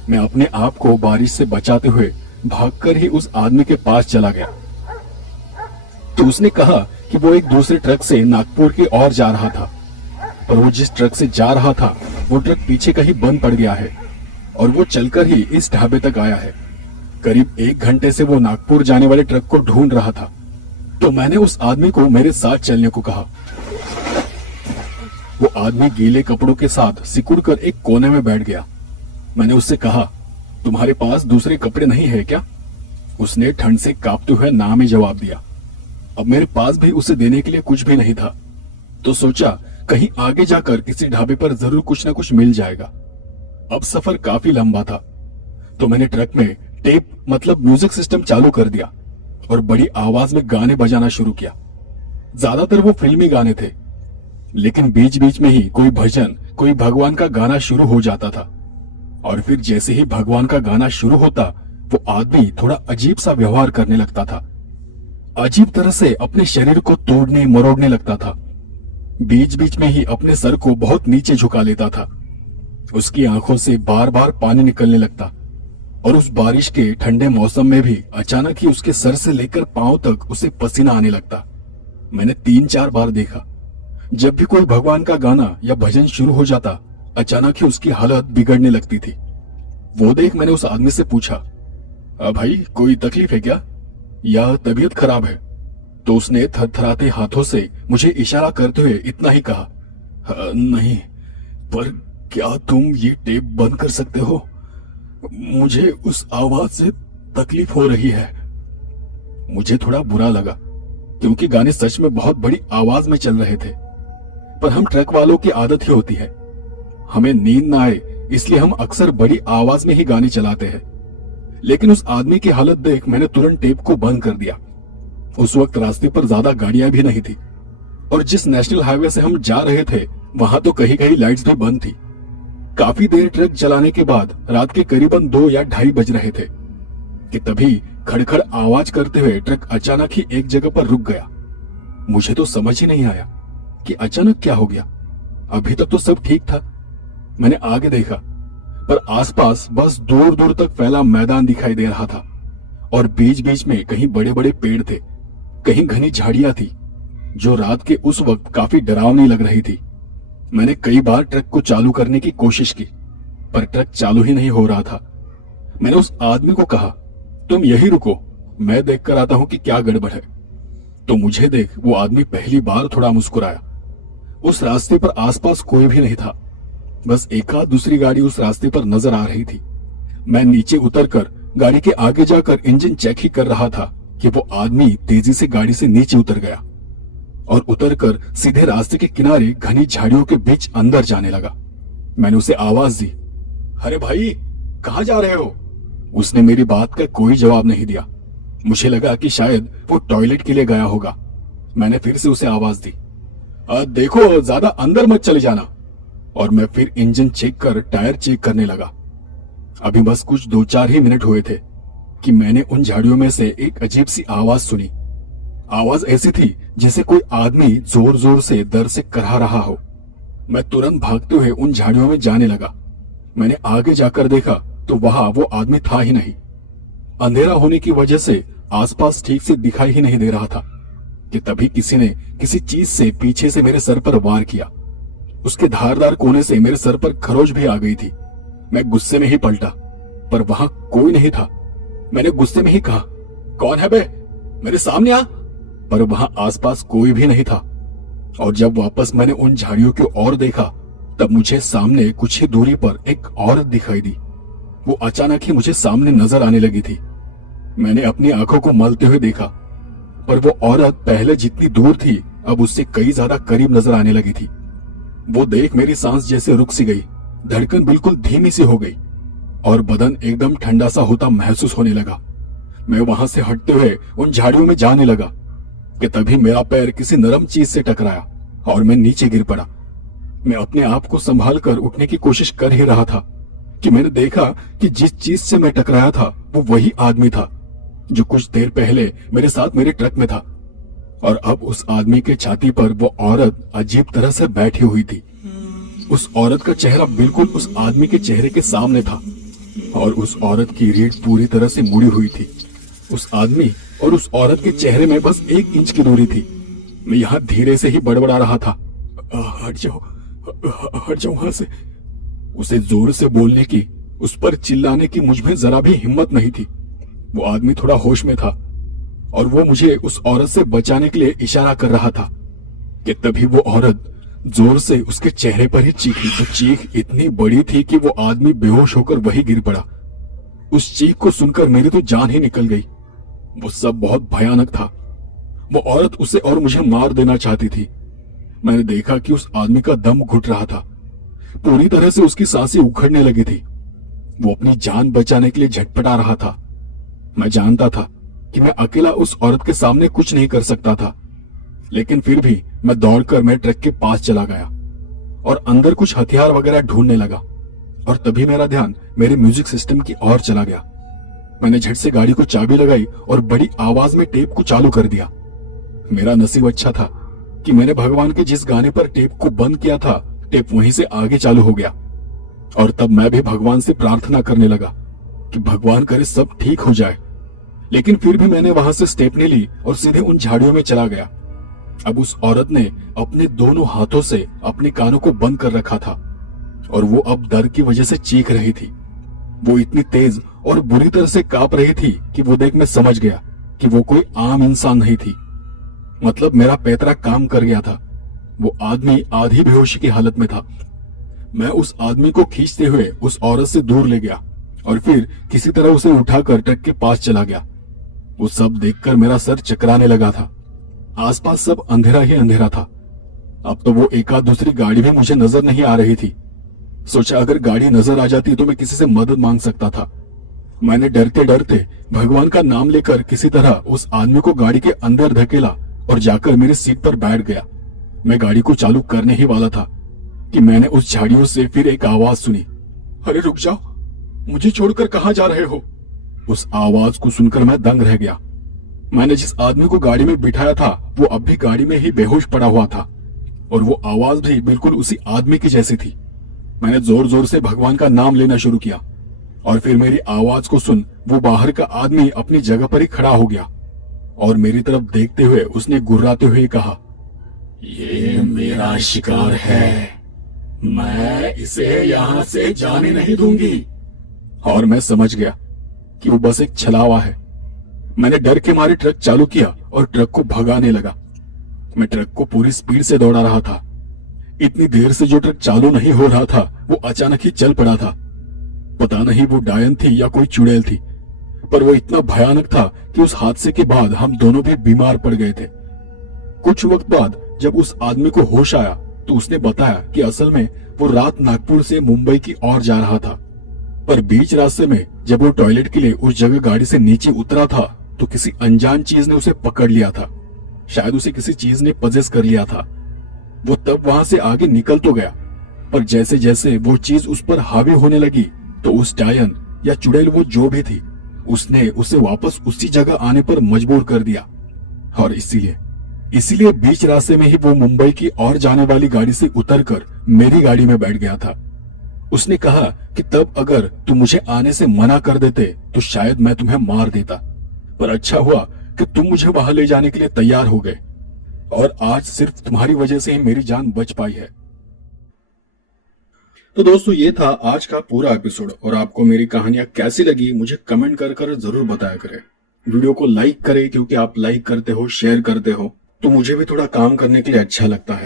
मैं अपने आप को बारिश से बचाते हुए भागकर ही उस आदमी के पास चला गया। तो उसने कहा कि वो एक दूसरे ट्रक से नागपुर की ओर जा रहा था, पर वो जिस ट्रक से जा रहा था वो ट्रक पीछे कहीं बंद पड़ गया है और वो चलकर ही इस ढाबे तक आया है। करीब 1 घंटे से वो नागपुर जाने वाले ट्रक को ढूंढ रहा था। तो मैंने उस आदमी को मेरे साथ चलने को कहा। वो आदमी गीले कपड़ों के साथ सिकुड़कर एक कोने में बैठ गया। मैंने उससे कहा, तुम्हारे पास दूसरे कपड़े नहीं है क्या? उसने ठंड से कांपते हुए ना में जवाब दिया। अब मेरे पास भी उसे देने के लिए कुछ भी नहीं था, तो सोचा कहीं आगे जाकर किसी ढाबे पर जरूर कुछ न कुछ मिल जाएगा। अब सफर काफी लंबा था, तो मैंने ट्रक में टेप मतलब म्यूजिक सिस्टम चालू कर दिया और बड़ी आवाज में गाने बजाना शुरू किया। ज्यादातर वो फिल्मी गाने थे, लेकिन बीच बीच में ही कोई भजन, कोई भगवान का गाना शुरू हो जाता था। और फिर जैसे ही भगवान का गाना शुरू होता, वो आदमी थोड़ा अजीब सा व्यवहार करने लगता था। अजीब तरह से अपने शरीर को तोड़ने मरोड़ने लगता था। बीच बीच में ही अपने सर को बहुत नीचे झुका लेता था। उसकी आंखों से बार बार पानी निकलने लगता और उस बारिश के ठंडे मौसम में भी अचानक ही उसके सर से लेकर पांव तक उसे पसीना आने लगता। मैंने 3-4 बार देखा, जब भी कोई भगवान का गाना या भजन शुरू हो जाता, अचानक ही उसकी हालत बिगड़ने लगती थी। वो देख मैंने उस आदमी से पूछा, भाई कोई तकलीफ है क्या या तबीयत खराब है? तो उसने थरथराते हाथों से मुझे इशारा करते हुए इतना ही कहा, नहीं, पर क्या तुम ये टेप बंद कर सकते हो? मुझे उस आवाज से तकलीफ हो रही है। मुझे थोड़ा बुरा लगा, क्योंकि गाने सच में बहुत बड़ी आवाज में चल रहे थे। पर हम ट्रक वालों की आदत ही होती है, हमें नींद ना आए इसलिए हम अक्सर बड़ी आवाज में ही गाने चलाते हैं। लेकिन उस आदमी की हालत देख मैंने तुरंत टेप को बंद कर दिया। उस वक्त रास्ते पर ज्यादा गाड़ियां भी नहीं थी और जिस नेशनल हाईवे से हम जा रहे थे वहां तो कहीं कहीं लाइट्स भी बंद थी। काफी देर ट्रक चलाने के बाद रात के करीबन 2 या 2:30 बज रहे थे कि तभी खड़खड़ आवाज करते हुए ट्रक अचानक ही एक जगह पर रुक गया। मुझे तो समझ ही नहीं आया कि अचानक क्या हो गया। अभी तक तो सब ठीक था। मैंने आगे देखा, पर आसपास बस दूर दूर तक फैला मैदान दिखाई दे रहा था और बीच बीच में कहीं बड़े बड़े पेड़ थे, कहीं घनी झाड़ियां थी, जो रात के उस वक्त काफी डरावनी लग रही थी। मैंने कई बार ट्रक को चालू करने की कोशिश की, पर ट्रक चालू ही नहीं हो रहा था। मैंने उस आदमी को कहा, तुम यही रुको, मैं देख कर आता हूं कि क्या गड़बड़ है। तो मुझे देख वो आदमी पहली बार थोड़ा मुस्कुराया। उस रास्ते पर आसपास कोई भी नहीं था, बस एकाध दूसरी गाड़ी उस रास्ते पर नजर आ रही थी। मैं नीचे उतरकर गाड़ी के आगे जाकर इंजन चेक ही कर रहा था कि वो आदमी तेजी से गाड़ी से नीचे उतर गया और उतरकर सीधे रास्ते के किनारे घनी झाड़ियों के बीच अंदर जाने लगा। मैंने उसे आवाज दी, अरे भाई कहाँ जा रहे हो? उसने मेरी बात का कोई जवाब नहीं दिया। मुझे लगा कि शायद वो टॉयलेट के लिए गया होगा। मैंने फिर से उसे आवाज दी, देखो ज्यादा अंदर मत चले जाना। और मैं फिर इंजन चेक कर टायर चेक करने लगा। अभी बस कुछ 2-4 ही मिनट हुए थे कि मैंने उन झाड़ियों में से एक अजीब सी आवाज सुनी। आवाज ऐसी थी जैसे कोई आदमी जोर जोर से दर्द से कराह रहा हो। मैं तुरंत भागते हुए उन झाड़ियों में जाने लगा। मैंने आगे जाकर देखा तो वहां वो आदमी था ही नहीं। अंधेरा होने की वजह से आसपास ठीक से दिखाई ही नहीं दे रहा था कि तभी किसी ने किसी चीज से पीछे से मेरे सर पर वार किया। उसके धारदार कोने से मेरे सर पर खरोच भी आ गई थी। मैं गुस्से में ही पलटा, पर वहां कोई नहीं था। मैंने गुस्से में ही कहा, कौन है बे, मेरे सामने आ। पर वहां आसपास कोई भी नहीं था। और जब वापस मैंने उन झाड़ियों की ओर देखा तब मुझे सामने कुछ ही दूरी पर एक औरत दिखाई दी। वो अचानक ही मुझे सामने नजर आने लगी थी। मैंने अपनी आंखों को मलते हुए देखा, पर वो औरत पहले जितनी दूर थी अब उससे कई ज्यादा करीब नजर आने लगी थी। वो देख मेरी सांस जैसे रुक सी गई, धड़कन बिल्कुल धीमी सी हो गई और बदन एकदम ठंडा सा होता महसूस होने लगा। मैं वहां से हटते हुए उन झाड़ियों में जाने लगा। कि तभी मेरा पैर किसी नरम चीज से टकराया और मैं नीचे गिर पड़ा। मैं अपने आप को संभाल कर उठने की कोशिश कर ही रहा था कि मैंने देखा कि जिस चीज से मैं टकराया था वो वही आदमी था जो कुछ देर पहले मेरे साथ मेरे ट्रक में था। और अब उस आदमी के छाती पर वो औरत अजीब तरह से बैठी हुई थी। उस औरत का चेहरा बिल्कुल उस आदमी के चेहरे के सामने था और उस औरत की रीढ़ पूरी तरह से मुड़ी हुई थी। उस आदमी और उस औरत के चेहरे में बस 1 इंच की दूरी थी। मैं यहाँ धीरे से ही बड़बड़ा रहा था, हट जाओ वहां से। उसे जोर से बोलने की, उस पर चिल्लाने की मुझ में जरा भी हिम्मत नहीं थी। वो आदमी थोड़ा होश में था और वो मुझे उस औरत से बचाने के लिए इशारा कर रहा था कि तभी वो औरत जोर से उसके चेहरे पर ही चीखी। वो चीख इतनी बड़ी थी कि वो आदमी बेहोश होकर वही गिर पड़ा। उस चीख को सुनकर मेरी तो जान ही निकल गई। वो सब बहुत भयानक था। वो औरत उसे और मुझे मार देना चाहती थी। मैंने देखा कि उस आदमी का दम घुट रहा था, पूरी तरह से उसकी सांसें उखड़ने लगी थी। वो अपनी जान बचाने के लिए झटपटा रहा था। मैं जानता था कि मैं अकेला उस औरत के सामने कुछ नहीं कर सकता था, लेकिन फिर भी मैं दौड़कर मेरे ट्रक के पास चला गया और अंदर कुछ हथियार वगैरह ढूंढने लगा। और तभी मेरा ध्यान मेरे म्यूजिक सिस्टम की ओर चला गया। मैंने झट से गाड़ी को चाबी लगाई और बड़ी आवाज में टेप को चालू कर दिया। मेरा नसीब अच्छा था कि मैंने भगवान के जिस गाने पर टेप को बंद किया था, टेप वहीं से आगे चालू हो गया। और तब मैं भी भगवान से प्रार्थना करने लगा कि भगवान करे सब ठीक हो जाए। लेकिन फिर भी मैंने वहां से स्टेपनी ली और सीधे उन झाड़ियों में चला गया। अब उस औरत ने अपने दोनों हाथों से अपने कानों को बंद कर रखा था और वो अब डर की वजह से चीख रही थी। वो इतनी तेज और बुरी तरह से कांप रही थी कि वो देख मैं समझ गया कि वो कोई आम इंसान नहीं थी। मतलब मेरा पैतरा काम कर गया था। वो आदमी आधी बेहोशी की हालत में था। मैं उस आदमी को खींचते हुए उस औरत से दूर ले गया और फिर किसी तरह उसे उठाकर ट्रक के पास चला गया। वो सब देखकर मेरा सर चकराने लगा था। आसपास सब अंधेरा ही अंधेरा था। अब तो वो एक आध दूसरी गाड़ी भी मुझे नजर नहीं आ रही थी। सोचा अगर गाड़ी नजर आ जाती तो मैं किसी से मदद मांग सकता था। मैंने डरते डरते भगवान का नाम लेकर किसी तरह उस आदमी को गाड़ी के अंदर धकेला और जाकर मेरी सीट पर बैठ गया। मैं गाड़ी को चालू करने ही वाला था कि मैंने उस झाड़ियों से फिर एक आवाज सुनी, अरे रुक जाओ, मुझे छोड़कर कहां जा रहे हो। उस आवाज को सुनकर मैं दंग रह गया। मैंने जिस आदमी को गाड़ी में बिठाया था वो अब भी गाड़ी में ही बेहोश पड़ा हुआ था और वो आवाज भी बिल्कुल उसी आदमी की जैसी थी। मैंने जोर जोर से भगवान का नाम लेना शुरू किया और फिर मेरी आवाज को सुन वो बाहर का आदमी अपनी जगह पर ही खड़ा हो गया और मेरी तरफ देखते हुए उसने गुर्राते हुए कहा, ये मेरा शिकार है, मैं इसे यहां से जाने नहीं दूंगी। और मैं समझ गया कि वो बस एक छलावा है। मैंने डर के मारे ट्रक चालू किया और ट्रक को भगाने लगा। मैं ट्रक को पूरी स्पीड से दौड़ा रहा था। इतनी देर से जो ट्रक चालू नहीं हो रहा था वो अचानक ही चल पड़ा था। पता नहीं वो डायन थी या कोई चुड़ैल थी, पर वो इतना भयानक था कि उस हादसे के बाद हम दोनों भी बीमार पड़ गए थे। कुछ वक्त बाद जब उस आदमी को होश आया तो उसने बताया कि असल में वो रात नागपुर से मुंबई की ओर जा रहा था, पर बीच रास्ते में जब वो टॉयलेट के लिए उस जगह गाड़ी से नीचे उतरा था तो किसी अनजान चीज ने उसे पकड़ लिया था। शायद उसे किसी चीज ने पजेस कर लिया था। वो तब वहां से आगे निकल तो गया, पर जैसे जैसे वो चीज उस पर हावी होने लगी तो उस डायन या चुड़ैल वो जो भी थी उसने उसे वापस उसी जगह आने पर मजबूर कर दिया। और इसीलिए बीच रास्ते में ही वो मुंबई की ओर जाने वाली गाड़ी से उतरकर मेरी गाड़ी में बैठ गया था। उसने कहा कि तब अगर तुम मुझे आने से मना कर देते तो शायद मैं तुम्हें मार देता, पर अच्छा हुआ कि तुम मुझे वहां ले जाने के लिए तैयार हो गए और आज सिर्फ तुम्हारी वजह से ही मेरी जान बच पाई है। तो दोस्तों ये था आज का पूरा एपिसोड और आपको मेरी कहानियां कैसी लगी मुझे कमेंट कर जरूर बताया करें। वीडियो को लाइक करें क्योंकि आप लाइक करते हो, शेयर करते हो तो मुझे भी थोड़ा काम करने के लिए अच्छा लगता है।